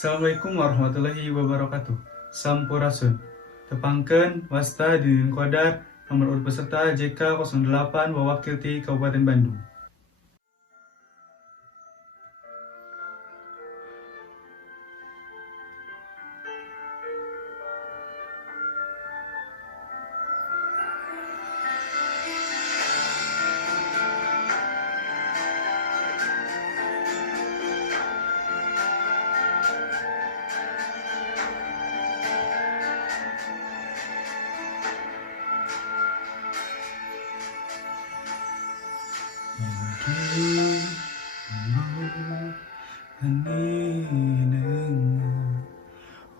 Assalamualaikum warahmatullahi wabarakatuh. Sampurasun. Tepangkeun wasta di Kodar nomor urut peserta JK 08 Wawakilti Kabupaten Bandung.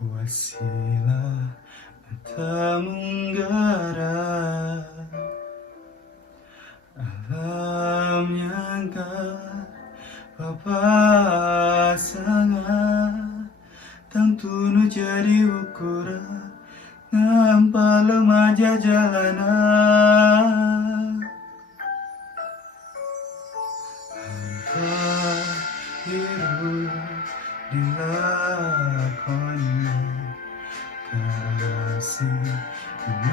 Wasilah menggara alam nyangka papasangan tangtunu jadi ukuran nampak remaja jalanan hampa hirup dilakoni kasih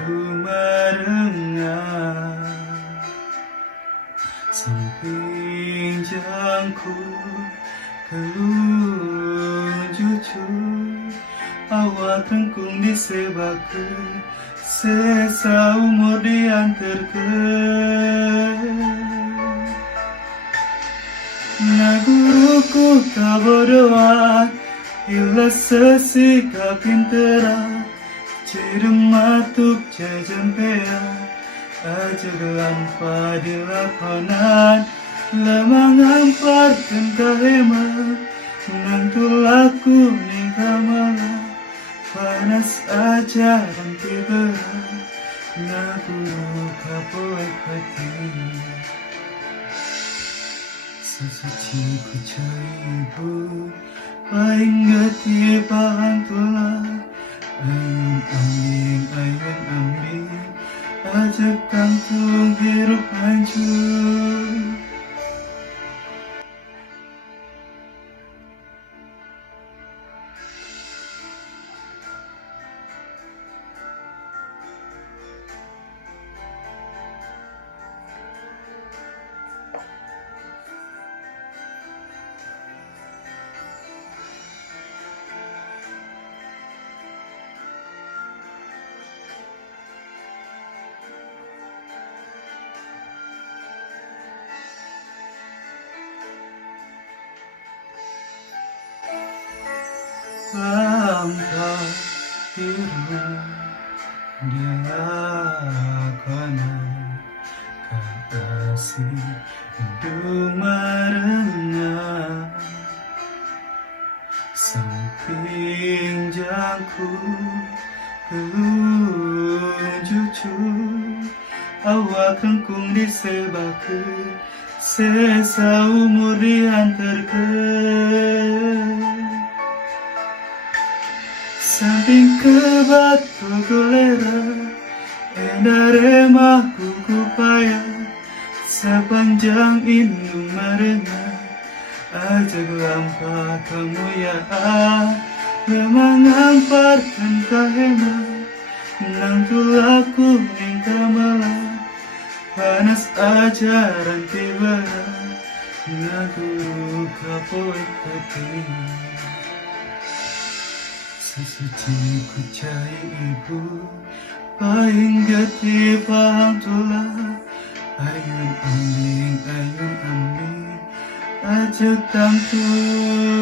lumarengan samping jangku kelung jujur awak tengkung disebakeun sesa umur dianterkeun naguruku kabodohan ilah sesikap pinteran cirem matuk jajan pea aja gelampa di lakonan lemah ngamparkan kahemat nantulaku ning kamala panas aja dan tiba ngaguru kapoek hati sesuci ku cari ibu paling gati pahang tulang ayun ambing ajak kantung hirup hancur hampa hirup dilakonan kasih dumarengan samping jangku kelung jujur awak kengkung disebakeun sesa umur dianterkeun samping ke batu golera endare mah kuku payah sepanjang indung marena ajak lampa kamu ya memang ngamparkan kahemat nang tulaku ning kamala panas ajaran tiba ngaguru kapoek hati sesuci ku cari ibu paling gati pahang tulang ayun ambing ajak tangtung